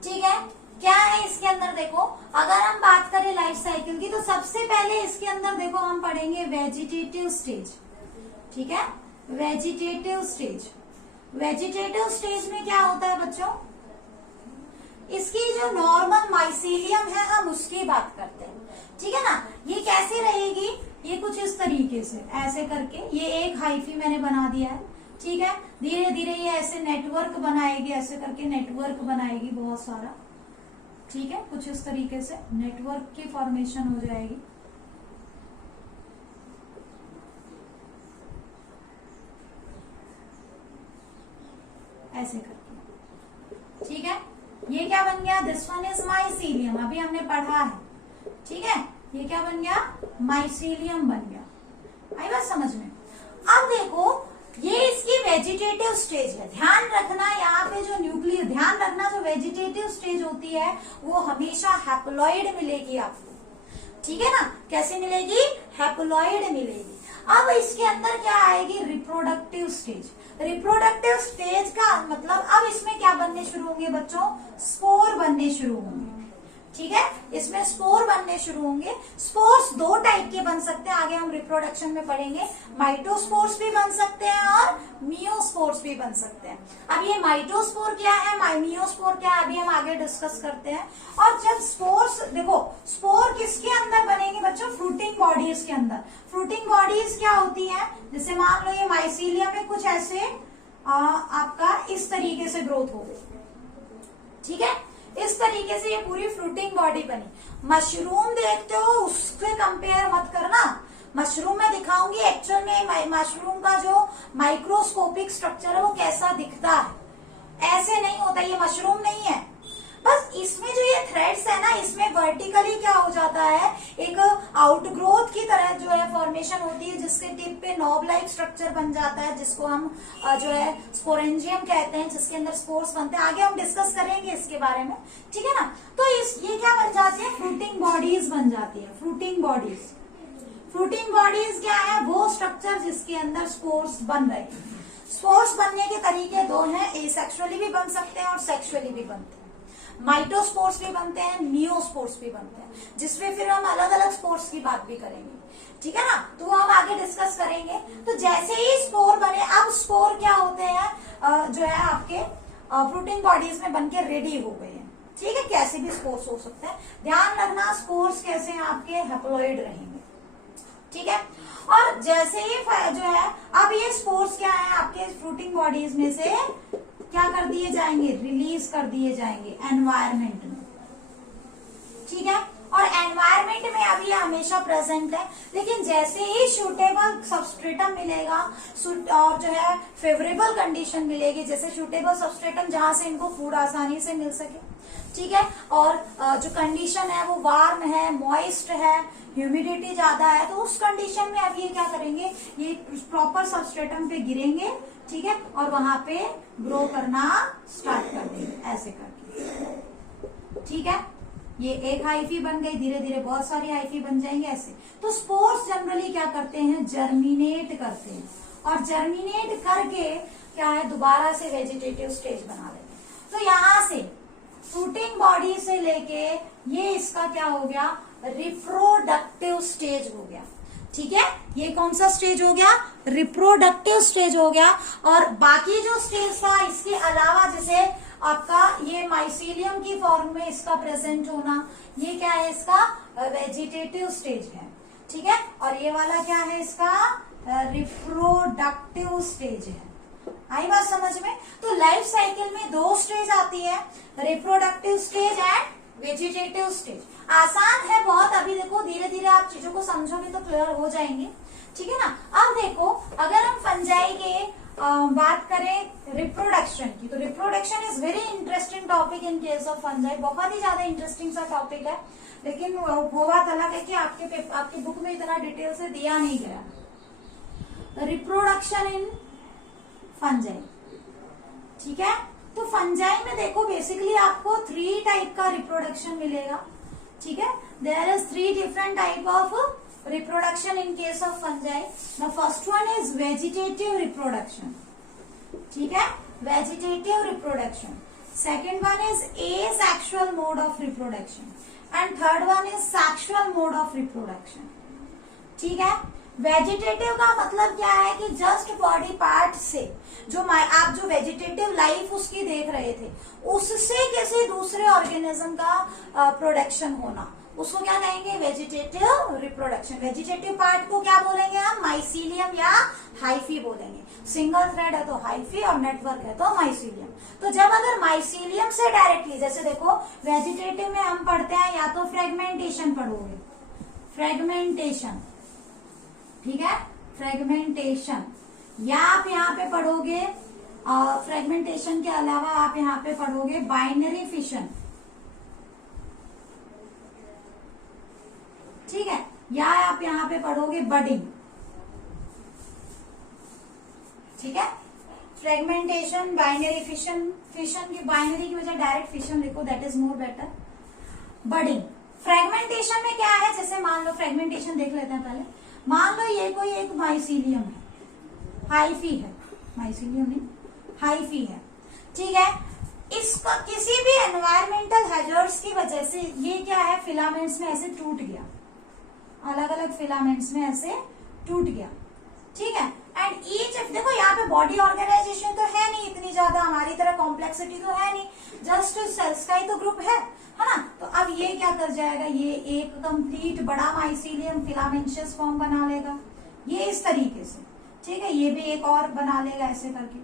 ठीक है, क्या है इसके अंदर देखो, अगर हम बात करें लाइफ साइकिल की तो सबसे पहले इसके अंदर देखो हम पढ़ेंगे वेजिटेटिव स्टेज। ठीक है, वेजिटेटिव स्टेज। वेजिटेटिव स्टेज में क्या होता है बच्चों, इसकी जो नॉर्मल माइसीलियम है हम उसकी बात करते हैं। ठीक है ना, ये कैसे रहेगी, ये कुछ इस तरीके से ऐसे करके, ये एक हाइफी मैंने बना दिया है। ठीक है, धीरे धीरे ये ऐसे नेटवर्क बनाएगी, ऐसे करके नेटवर्क बनाएगी बहुत सारा। ठीक है, कुछ इस तरीके से नेटवर्क की फॉर्मेशन हो जाएगी। ऐसे करके, ठीक है, ये क्या बन गया, दिस वन इज माइसीलियम, अभी हमने पढ़ा है। ठीक है, ये क्या बन गया, माइसीलियम बन गया। आई बात समझ में। अब देखो, ये इसकी वेजिटेटिव स्टेज है। ध्यान रखना, यहाँ पे जो न्यूक्लियर, ध्यान रखना, जो वेजिटेटिव स्टेज होती है वो हमेशा हैप्लॉइड मिलेगी आपको। ठीक है ना, कैसे मिलेगी, हैप्लॉइड मिलेगी। अब इसके अंदर क्या आएगी, रिप्रोडक्टिव स्टेज। रिप्रोडक्टिव स्टेज का मतलब अब इसमें क्या बनने शुरू होंगे बच्चों, स्पोर बनने शुरू होंगे। ठीक है, इसमें स्पोर बनने शुरू होंगे। स्पोर्स दो टाइप के बन सकते हैं, आगे हम रिप्रोडक्शन में पढ़ेंगे। माइटोस्पोर्स भी बन सकते हैं और मियोस्पोर्स भी बन सकते हैं। अब ये माइटोस्पोर क्या है, मियोस्पोर क्या है, अभी हम आगे डिस्कस करते हैं। और जब स्पोर्स, देखो स्पोर किसके अंदर बनेंगे बच्चों, फ्रूटिंग बॉडीज के अंदर। फ्रूटिंग बॉडीज क्या होती है, जैसे मान लो ये माइसीलियम में कुछ ऐसे आपका इस तरीके से ग्रोथ हो गई। ठीक है, इस तरीके से ये पूरी फ्रूटिंग बॉडी बनी। मशरूम देखते हो, उससे कंपेयर मत करना। मशरूम में दिखाऊंगी एक्चुअल में मशरूम का जो माइक्रोस्कोपिक स्ट्रक्चर है वो कैसा दिखता है। ऐसे नहीं होता, ये मशरूम नहीं है। बस इसमें जो ये थ्रेड्स है ना, इसमें वर्टिकली क्या हो जाता है, एक आउटग्रोथ की तरह जो है फॉर्मेशन फॉर्मेशन होती है जिसके टिप पे नॉब लाइक स्ट्रक्चर बन जाता है, जिसको हम जो है स्पोरेंजियम कहते हैं, जिसके अंदर स्पोर्स बनते हैं। आगे हम डिस्कस करेंगे इसके बारे में, ठीक है ना। तो ये क्या बन जाती है, फ्रूटिंग बॉडीज बन जाती है। फ्रूटिंग बॉडीज, फ्रूटिंग बॉडीज क्या है, वो स्ट्रक्चर जिसके अंदर स्पोर्स बन रहे हैं। स्पोर्स बनने के तरीके दो हैं, एसेक्सुअली भी बन सकते हैं और सेक्सुअली भी बनते हैं। माइटोस्पोर्स भी बनते हैं, नियोस्पोर्स भी बनते हैं, जिसमें फिर हम अलग अलग स्पोर्स की बात भी करेंगे, ठीक है ना। तो वो हम आगे डिस्कस करेंगे। तो जैसे ही स्पोर बने, अब स्पोर क्या होते हैं, जो है आपके फ्रूटिंग बॉडीज में बनके रेडी हो गए हैं, ठीक है। कैसे भी स्पोर्स हो सकते हैं, ध्यान रखना स्पोर्स कैसे हैं, आपके हैप्लॉइड रहेंगे, ठीक है। और जैसे ही जो है, अब ये स्पोर्स क्या है, आपके फ्रूटिंग बॉडीज में से क्या कर दिए जाएंगे, रिलीज कर दिए जाएंगे एनवायरमेंट में, ठीक है। और एनवायरमेंट में अब ये हमेशा प्रेजेंट है, लेकिन जैसे ही सूटेबल सबस्ट्रेटम मिलेगा और जो है फेवरेबल कंडीशन मिलेगी, जैसे सूटेबल सबस्ट्रेटम जहां से इनको फूड आसानी से मिल सके, ठीक है। और जो कंडीशन है वो वार्म है, मॉइस्ट है, ह्यूमिडिटी ज्यादा है, तो उस कंडीशन में अब ये क्या करेंगे, ये प्रॉपर सबस्ट्रेटम पे गिरेंगे, ठीक है, और वहां पे ग्रो करना स्टार्ट कर देंगे ऐसे करके, ठीक है। ये एक हाइफी बन गई, धीरे धीरे बहुत सारी हाइफी बन जाएंगे ऐसे। तो स्पोर्स जनरली क्या करते हैं, जर्मिनेट करते हैं, और जर्मिनेट करके क्या है, दोबारा से वेजिटेटिव स्टेज बना लेते हैं। तो यहां से फ्रूटिंग बॉडी से लेके ये इसका क्या हो गया, रिप्रोडक्टिव स्टेज हो गया, ठीक है। ये कौन सा स्टेज हो गया, रिप्रोडक्टिव स्टेज हो गया। और बाकी जो स्टेज था इसके अलावा, जैसे आपका ये माइसीलियम की फॉर्म में इसका प्रेजेंट होना, ये क्या है, इसका वेजिटेटिव स्टेज है, ठीक है। और ये वाला क्या है, इसका रिप्रोडक्टिव स्टेज है। आई बात समझ में। तो लाइफ साइकिल में दो स्टेज आती है, reproductive stage and vegetative stage. आसान है बहुत, अभी देखो धीरे धीरे आप चीजों को समझोगे तो क्लियर हो जाएंगे, ठीक है ना। अब देखो, अगर हम फंजाई के बात करें रिप्रोडक्शन की, तो reproduction is very interesting topic in case of fungi. बहुत ही ज्यादा इंटरेस्टिंग सा टॉपिक है, लेकिन वो बात अलग है कि आपके बुक में इतना डिटेल से दिया नहीं गया। रिप्रोडक्शन इन फंजाई, ठीक है। तो फंजाई में देखो बेसिकली आपको 3 टाइप का रिप्रोडक्शन मिलेगा, ठीक है। There is 3 different type of reproduction in case of fungi. The first one is vegetative reproduction, ठीक है, vegetative reproduction. Second one is asexual mode of reproduction and third one is sexual mode of reproduction, ठीक है। Vegetative का मतलब क्या है कि just body part से जो आप जो वेजिटेटिव लाइफ उसकी देख रहे थे, उससे किसी दूसरे ऑर्गेनिज्म का प्रोडक्शन होना, उसको क्या कहेंगे, वेजिटेटिव रिप्रोडक्शन। वेजिटेटिव पार्ट को क्या बोलेंगे हम, माइसीलियम या हाइफी बोलेंगे। सिंगल थ्रेड है तो हाइफी और नेटवर्क है तो माइसीलियम। तो जब अगर माइसीलियम से डायरेक्टली, जैसे देखो वेजिटेटिव में हम पढ़ते हैं या तो फ्रेगमेंटेशन पढ़ोगे, फ्रेगमेंटेशन, ठीक है, फ्रेगमेंटेशन, या आप यहाँ पे पढ़ोगे फ्रेगमेंटेशन के अलावा आप यहाँ पे पढ़ोगे बाइनरी फिशन, ठीक है, या आप यहाँ पे पढ़ोगे बडिंग, ठीक है। फ्रेगमेंटेशन, बाइनरी फिशन, फिशन की बाइनरी की वजह डायरेक्ट फिशन लिखो, that is more better. Budding, fragmentation में क्या है, जैसे मान लो फ्रेगमेंटेशन देख लेते हैं पहले। मान लो ये कोई एक माइसीलियम है, हाइफी है, माइसीलियम नहीं हाइफी है, ठीक है। इसका किसी भी एनवायरमेंटल हैजर्ड्स की वजह से ये क्या है, फिलामेंट्स में ऐसे टूट गया, अलग अलग फिलामेंट्स में ऐसे टूट गया, ठीक है। एंड ईच, देखो यहाँ पे बॉडी ऑर्गेनाइजेशन तो है नहीं इतनी ज्यादा, हमारी तरह कॉम्प्लेक्सिटी तो है नहीं, जस्ट सेल्स का ही तो ग्रुप है ना। तो अब ये क्या कर जाएगा, ये एक कंप्लीट बड़ा माइसीलियम फिलामेंशियस फॉर्म बना लेगा, ये इस तरीके से, ठीक है। ये भी एक और बना लेगा ऐसे करके,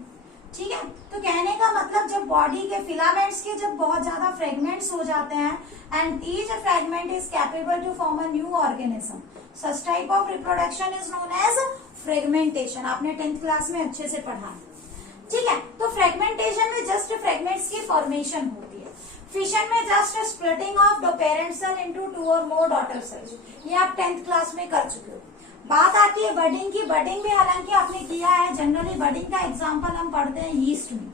ठीक है। तो कहने का मतलब जब बॉडी के फिलामेंट्स के जब बहुत ज्यादा फ्रेगमेंट्स हो जाते हैं and each fragment is capable to form a new organism, such type of reproduction is known as fragmentation. आपने 10th क्लास में अच्छे से पढ़ा है, ठीक है। तो फ्रेगमेंटेशन में जस्ट फ्रेगमेंट्स की फॉर्मेशन होती है। फिशन में just splitting of the parent cell into 2 और मोर डॉटर सेल्स, ये आप 10th क्लास में कर चुके हो। बात आती है बडिंग की। बडिंग भी हालांकि आपने किया है, जनरली बडिंग का एग्जांपल हम पढ़ते हैं यीस्ट में,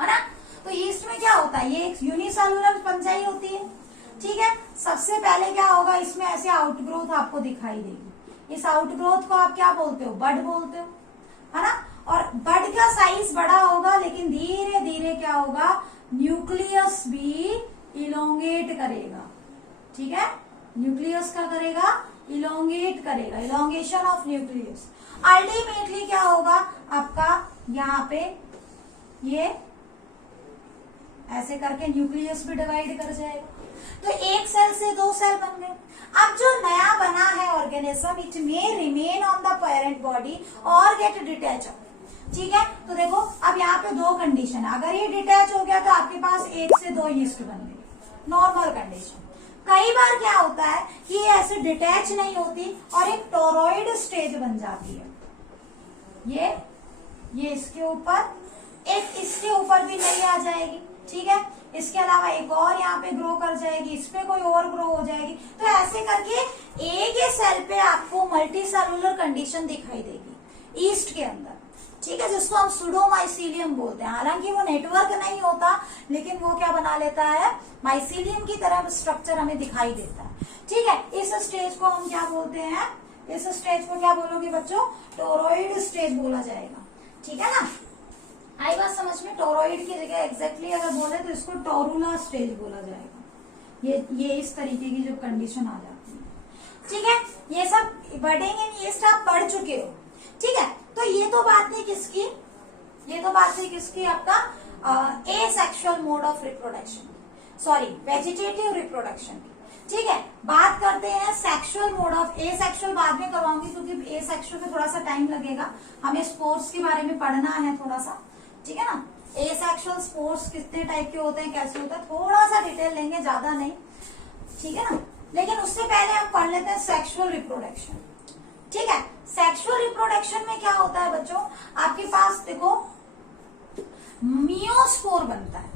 है ना। तो यीस्ट में क्या होता है, ये एक यूनिसेलुलर फंजाई होती है, ठीक है। सबसे पहले क्या होगा, इसमें ऐसे आउटग्रोथ आपको दिखाई देगी। इस आउटग्रोथ को आप क्या बोलते हो, बड बोलते हो, है ना। और बड का साइज बड़ा होगा, लेकिन धीरे धीरे क्या होगा, न्यूक्लियस भी इलोंगेट करेगा, ठीक है। न्यूक्लियस क्या करेगा, इलोंगेट करेगा, इलोंगेशन ऑफ न्यूक्लियस। अल्टीमेटली क्या होगा आपका, यहाँ पे ये ऐसे करके न्यूक्लियस भी डिवाइड कर जाएगा, तो एक सेल से दो सेल बन गए। अब जो नया बना है organism, it may remain on the parent body और गेट डिटैच, ठीक है। तो देखो अब यहाँ पे दो कंडीशन है, अगर ये डिटैच हो गया तो आपके पास एक से दो यीस्ट बन गए, नॉर्मल कंडीशन। कई बार क्या होता है कि ये ऐसे डिटैच नहीं होती और एक टोरॉइड स्टेज बन जाती है, ये इसके ऊपर, एक इसके ऊपर भी नहीं आ जाएगी, ठीक है। इसके अलावा एक और यहाँ पे ग्रो कर जाएगी, इस पे कोई और ग्रो हो जाएगी। तो ऐसे करके एक ही सेल पे आपको मल्टी सेलुलर कंडीशन दिखाई देगी ईस्ट के अंदर, ठीक है, जिसको हम सुडोमाइसीलियम बोलते हैं। हालांकि वो नेटवर्क नहीं होता, लेकिन वो क्या बना लेता है, माइसीलियम की तरह स्ट्रक्चर हमें दिखाई देता है, ठीक है। इस स्टेज को हम क्या बोलते हैं, इस स्टेज को क्या बोलोगे बच्चों, टोरॉइड स्टेज बोला जाएगा, ठीक है ना। आई बात समझ में, टोरॉइड की जगह एग्जैक्टली अगर बोले तो इसको टोरुला स्टेज बोला जाएगा। ये इस तरीके की जो कंडीशन आ जाती है, ठीक है। ये सब बडिंग इन यीस्ट आप पढ़ चुके हो, ठीक है। तो ये तो बात नहीं किसकी, ये तो बात नहीं किसकी, आपका asexual mode of reproduction, sorry vegetative reproduction की, ठीक है। बात करते हैं सेक्सुअल मोड ऑफ, एसेक्सुअल बाद में करवाऊंगी क्योंकि एसेक्सुअल में थोड़ा सा टाइम लगेगा, हमें स्पोर्ट्स के बारे में पढ़ना है थोड़ा सा, ठीक है ना। एसेक्सुअल स्पोर्ट्स कितने टाइप के होते हैं, कैसे होता है, थोड़ा सा डिटेल लेंगे, ज्यादा नहीं, ठीक है ना। लेकिन उससे पहले हम पढ़ लेते हैं सेक्सुअल रिप्रोडक्शन, ठीक है। सेक्सुअल रिप्रोडक्शन में क्या होता है बच्चों, आपके पास देखो मियोस्पोर बनता है,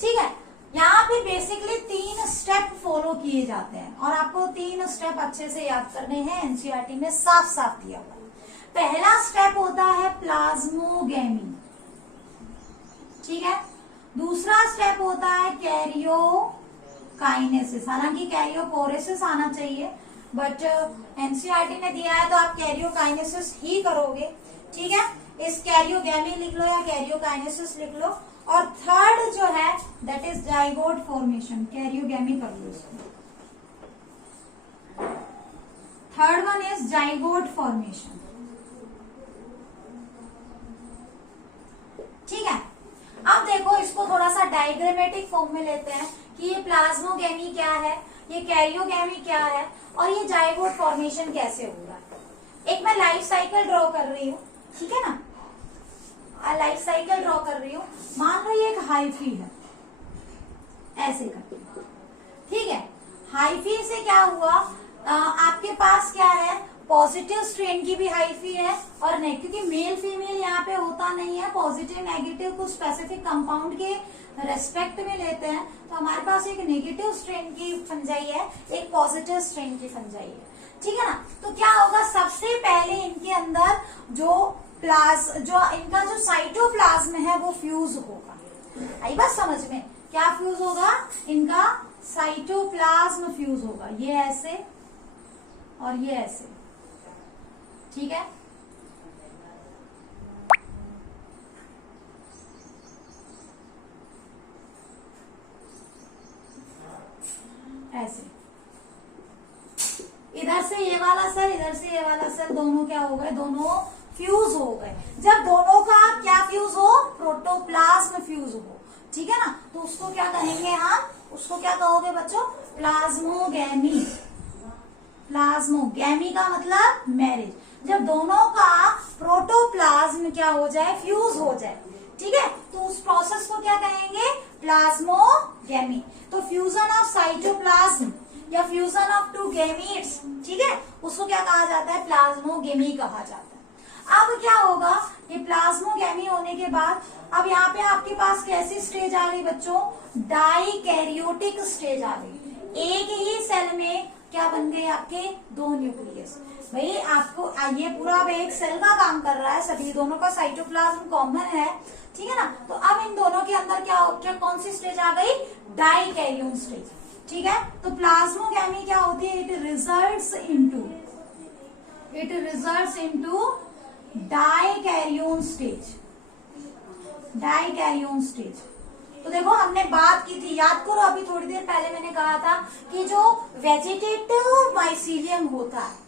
ठीक है। यहाँ पे बेसिकली 3 स्टेप फॉलो किए जाते हैं और आपको 3 स्टेप अच्छे से याद करने हैं, एनसीईआरटी में साफ साफ दिया हुआ है। पहला स्टेप होता है प्लाज्मोगेमी, ठीक है। दूसरा स्टेप होता है कैरियोकाइनेसिस, हालांकि कैरियोपोरेसिस आना चाहिए, बट एनसीईआरटी ने दिया है तो आप कैरियोकाइनेसिस ही करोगे, ठीक है। इस कैरियोगेमी लिख लो या कैरियोकाइनेसिस लिख लो। और थर्ड जो है that is zygote formation, karyogamy कर लो इसको। Third one is zygote formation, ठीक है। अब देखो इसको थोड़ा सा डायग्रामेटिक फॉर्म में लेते हैं कि ये प्लाज्मोगेमी क्या है, ये कैरियोगेमी क्या है और ये जाइगोट फॉर्मेशन कैसे हो रहा है। एक मैं लाइफ साइकिल ड्रॉ कर रही हूँ, ठीक है ना, लाइफ साइकिल ड्रॉ कर रही हूँ। मान लो ये एक हाइफी है, ऐसे करके, ठीक है। हाइफी से क्या हुआ, आपके पास क्या है, पॉजिटिव स्ट्रेन की भी हाइफी है और नहीं, क्योंकि मेल फीमेल यहाँ पे होता नहीं है, पॉजिटिव नेगेटिव कुछ स्पेसिफिक कंपाउंड के रेस्पेक्ट में लेते हैं। तो हमारे पास एक नेगेटिव स्ट्रेन की फंजाई है, एक पॉजिटिव स्ट्रेन की फंजाई है, ठीक है ना। तो क्या होगा, सबसे पहले इनके अंदर जो इनका जो साइटोप्लाज्म है वो फ्यूज होगा। आई बात समझ में, क्या फ्यूज होगा, इनका साइटोप्लाज्म फ्यूज होगा, ये ऐसे और ये ऐसे, ठीक है। ऐसे इधर से ये वाला सेल, इधर से ये वाला सेल, दोनों क्या हो गए, दोनों फ्यूज हो गए। जब दोनों का क्या फ्यूज हो, प्रोटोप्लाज्म फ्यूज हो, ठीक है ना, तो उसको क्या कहेंगे हम, उसको क्या कहोगे बच्चों, प्लाज्मोगेमी। प्लाज्मोगेमी का मतलब मैरिज। जब दोनों का प्रोटोप्लाज्म क्या हो जाए, फ्यूज हो जाए, ठीक है, तो उस प्रोसेस को क्या कहेंगे, प्लाज्मोगेमी। तो फ्यूजन ऑफ साइटोप्लाज्म या फ्यूजन ऑफ 2 गैमीट्स, ठीक है, उसको क्या कहा जाता है, प्लाज्मोगेमी कहा जाता है। अब क्या होगा, ये प्लाज्मोगेमी होने के बाद अब यहाँ पे आपके पास कैसी स्टेज आ गई बच्चों, डाइकैरियोटिक स्टेज आ गई। एक ही सेल में क्या बन गए आपके 2 न्यूक्लियस। भाई आपको ये पूरा अब एक सेल का काम कर रहा है, सभी दोनों का साइटोप्लाज्म कॉमन है, ठीक है ना। तो अब इन दोनों के अंदर क्या कौन सी स्टेज आ गई, डाइकैरियोन स्टेज, ठीक है। तो प्लाज्मोगैमी क्या होती है, it results into dikaryon stage, dikaryon stage. तो देखो हमने बात की थी, याद करो अभी थोड़ी देर पहले मैंने कहा था कि जो वेजिटेटिव माइसीलियम होता है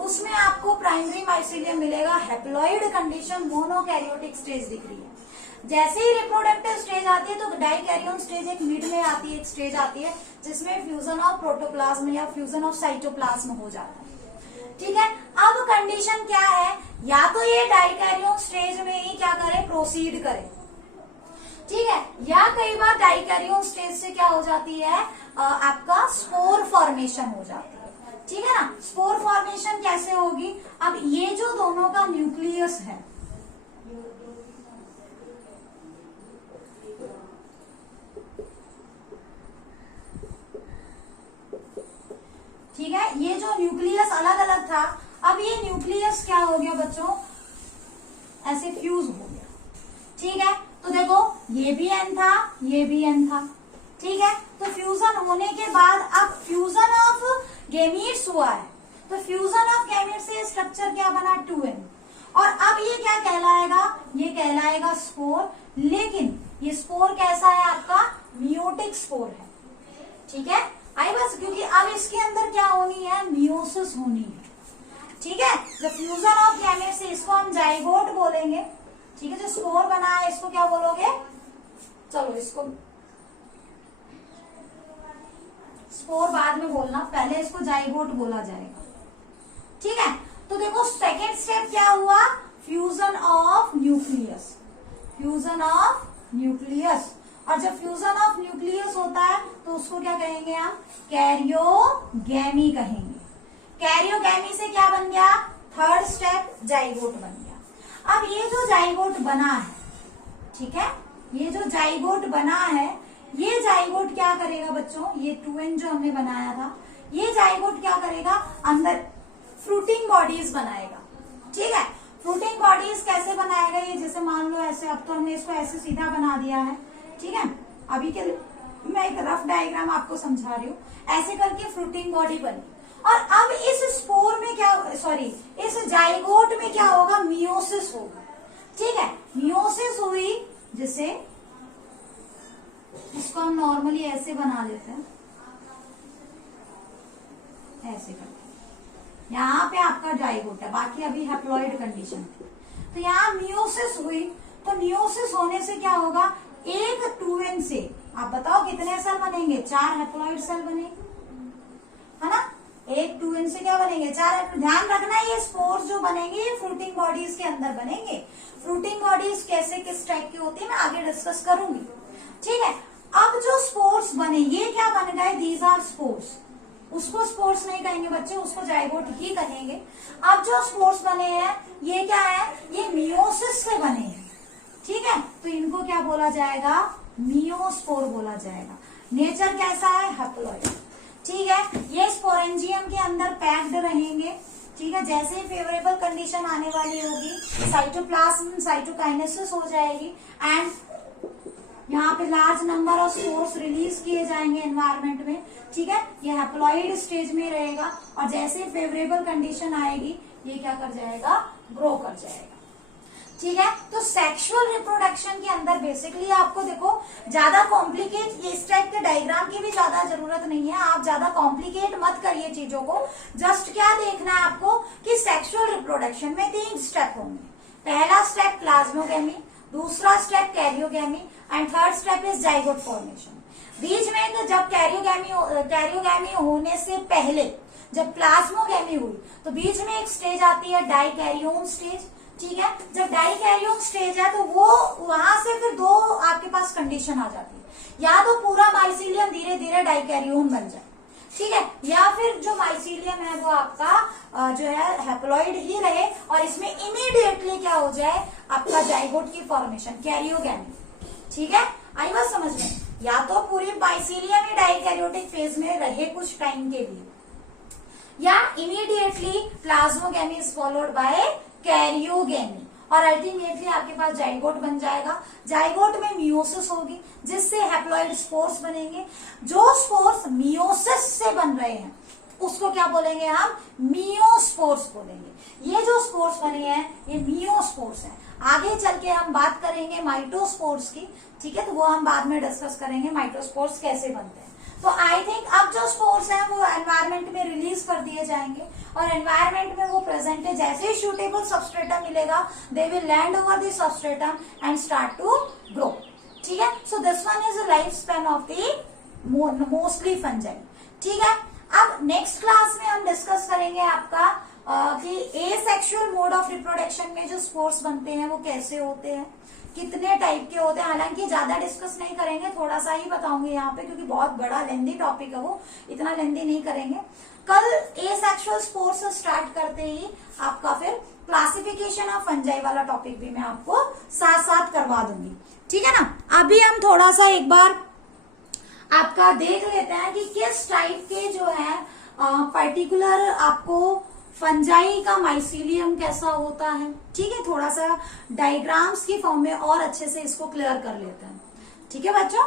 उसमें आपको प्राइमरी माइसीलियम मिलेगा, हैप्लॉइड कंडीशन, मोनोकैरियोटिक स्टेज दिख रही है। जैसे ही रिप्रोडक्टिव स्टेज आती है तो डाइकैरियोन स्टेज एक मिड में आती है, एक स्टेज आती है जिसमें फ्यूजन ऑफ प्रोटोप्लाज्म या फ्यूजन ऑफ साइटोप्लाज्म हो जाता है, ठीक है। अब कंडीशन क्या है, या तो ये डाइकैरियोन स्टेज में ही क्या करे, प्रोसीड करे, ठीक है, या कई बार डाइकैरियोन स्टेज से क्या हो जाती है, आपका स्पोर फॉर्मेशन हो जाती है, ठीक है ना। स्पोर फॉर्मेशन कैसे होगी, अब ये जो दोनों का न्यूक्लियस है, ठीक है, ये जो न्यूक्लियस अलग अलग था, अब ये न्यूक्लियस क्या हो गया बच्चों, ऐसे फ्यूज हो गया, ठीक है। तो देखो ये भी एन था, ये भी एन था, ठीक है। तो फ्यूजन होने के बाद अब फ्यूजन ऑफ गैमीट्स हुआ है, तो फ्यूजन ऑफ गैमीट्स से स्ट्रक्चर क्या बना, 2n। और अब ये क्या कहलाएगा, ये कहलाएगा स्पोर, लेकिन ये स्पोर कैसा है आपका, मियोटिक स्पोर है, ठीक है। आई बस, क्योंकि अब इसके अंदर क्या होनी है, मियोसिस होनी है, ठीक है। द फ्यूजन ऑफ गैमेट्स से इसको हम जाइगोट बोलेंगे, ठीक है। जो स्पोर बना है इसको क्या बोलोगे, चलो इसको स्पोर बाद में बोलना, पहले इसको जाइगोट बोला जाएगा, ठीक है। तो देखो सेकेंड स्टेप क्या हुआ, fusion of nucleus, fusion of nucleus. और जब फ्यूजन ऑफ न्यूक्लियस होता है तो उसको क्या कहेंगे हम, कैरियोगैमी कहेंगे। कैरियोगैमी से क्या बन गया, थर्ड स्टेप जाइगोट बन गया। अब ये जो जाइगोट बना है, ठीक है, ये जो जाइगोट बना है, ये जाइगोट क्या करेगा बच्चों, ये 2n जो हमने बनाया था, ये जाइगोट क्या करेगा, अंदर फ्रूटिंग बॉडीज बनाएगा, ठीक है। फ्रूटिंग बॉडीज कैसे बनाएगा, ये जैसे मान लो ऐसे, अब तो हमने इसको ऐसे सीधा बना दिया है, ठीक है। अभी के मैं एक रफ डायग्राम आपको समझा रही हूँ, ऐसे करके फ्रूटिंग बॉडी बनी। और अब इस स्पोर में क्या, सॉरी इस जाइगोट में क्या होगा, मियोसिस होगा, ठीक है। मियोसिस हुई, जिसे इसको हम नॉर्मली ऐसे बना लेते हैं, ऐसे करके, यहाँ पे आपका जाइगोट है, बाकी अभी हैप्लॉइड कंडीशन थी। तो यहाँ मियोसिस हुई, तो मियोसिस होने से क्या होगा, एक 2n से आप बताओ कितने सेल बनेंगे, 4 हैप्लॉइड सेल बनेंगे, है ना। एक 2n से क्या बनेंगे, 4। ध्यान रखना ये स्पोर्स जो बनेंगे ये फ्रूटिंग बॉडीज के अंदर बनेंगे। फ्रूटिंग बॉडीज कैसे किस टाइप की होती है मैं आगे डिस्कस करूंगी, ठीक है। अब जो स्पोर्स बने ये क्या बन गए, दीज आर स्पोर्स। उसको स्पोर्स नहीं कहेंगे बच्चे, उसको जाइगोट ही कहेंगे। अब जो स्पोर्स बने हैं ये क्या है, ये मियोसिस से बने हैं, ठीक है। तो इनको क्या बोला जाएगा, मियोस्पोर बोला जाएगा। नेचर कैसा है, हैप्लॉइड, ठीक है। ये स्पोरेंजियम के अंदर पैक्ड रहेंगे, ठीक है। जैसे ही फेवरेबल कंडीशन आने वाली होगी, साइटोप्लाज्म साइटोकाइनेसिस हो जाएगी एंड यहाँ पे large number of spores release किए जाएंगे एनवायरमेंट में, ठीक है। ये हैप्लॉइड स्टेज में रहेगा और जैसे ही फेवरेबल कंडीशन आएगी ये क्या कर जाएगा, ग्रो कर जाएगा, ठीक है। तो सेक्सुअल रिप्रोडक्शन के अंदर बेसिकली आपको देखो ज्यादा कॉम्प्लिकेट, ये इस टाइप के डायग्राम की भी ज्यादा जरूरत नहीं है, आप ज्यादा कॉम्प्लिकेट मत करिए चीजों को। जस्ट क्या देखना है आपको कि सेक्सुअल रिप्रोडक्शन में 3 स्टेप होंगे। पहला स्टेप प्लाज्मोगैमी, दूसरा step karyogamy and third step is zygote formation. बीच में जब कैरियोगैमी होने से पहले जब प्लाज्मोगैमी हुई तो बीच में एक स्टेज आती है डाइकैरियोन स्टेज, ठीक है। जब डाइकैरियोन स्टेज है तो वो वहां से फिर 2 आपके पास कंडीशन आ जाती है, या तो पूरा माइसीलियम धीरे धीरे डाइकैरियोन बन जाए, ठीक है, या फिर जो माइसीलियम है वो आपका जो है हैप्लॉइड ही रहे और इसमें इमीडिएटली क्या हो जाए, आपका जाइगोट की फॉर्मेशन, कैरियोगैमी, ठीक है। आई बात समझ में, या तो पूरी माइसीलियम ही डाइकैरियोटिक फेज में रहे कुछ टाइम के लिए, या immediately plasmogamy is followed by karyogamy, और अल्टीमेटली आपके पास जाइगोट बन जाएगा। जाइगोट में मियोसिस होगी जिससे हैप्लॉइड स्पोर्स बनेंगे। जो स्पोर्स मियोसिस से बन रहे हैं उसको क्या बोलेंगे हम? मियोस्पोर्स बोलेंगे। ये जो स्पोर्स बने हैं ये मियोस्पोर्स हैं। आगे चल के हम बात करेंगे माइटोस्पोर्स की, ठीक है, तो वो हम बाद में डिस्कस करेंगे माइटोस्पोर्स कैसे बनते हैं। तो आई थिंक अब जो स्पोर्स हैं वो एनवायरमेंट में रिलीज कर दिए जाएंगे, और एनवायरमेंट में वो प्रेजेंट है। जैसे ही सूटेबल सबस्ट्रेटम मिलेगा they will land over the substratum and start to grow, ठीक है। So this one is the life span of the mostly fungi, ठीक है। अब नेक्स्ट क्लास में हम डिस्कस करेंगे आपका कि एसेक्सुअल मोड ऑफ रिप्रोडक्शन में जो स्पोर्स बनते हैं वो कैसे होते हैं, कितने टाइप के होते हैं। हालांकि ज्यादा डिस्कस नहीं करेंगे, थोड़ा सा ही बताऊंगी यहाँ पे क्योंकि बहुत बड़ा लेंदी टॉपिक है, वो इतना लेंदी नहीं करेंगे। कल एसेक्सुअल स्पोर्स स्टार्ट करते ही आपका फिर क्लासिफिकेशन ऑफ फंजाई वाला टॉपिक भी मैं आपको साथ साथ करवा दूंगी, ठीक है ना। अभी हम थोड़ा सा एक बार आपका देख लेते हैं कि किस टाइप के जो है पर्टिकुलर आपको फंजाई का माइसीलियम कैसा होता है, ठीक है। थोड़ा सा डायग्राम्स की फॉर्म में और अच्छे से इसको क्लियर कर लेते हैं, ठीक है बच्चों।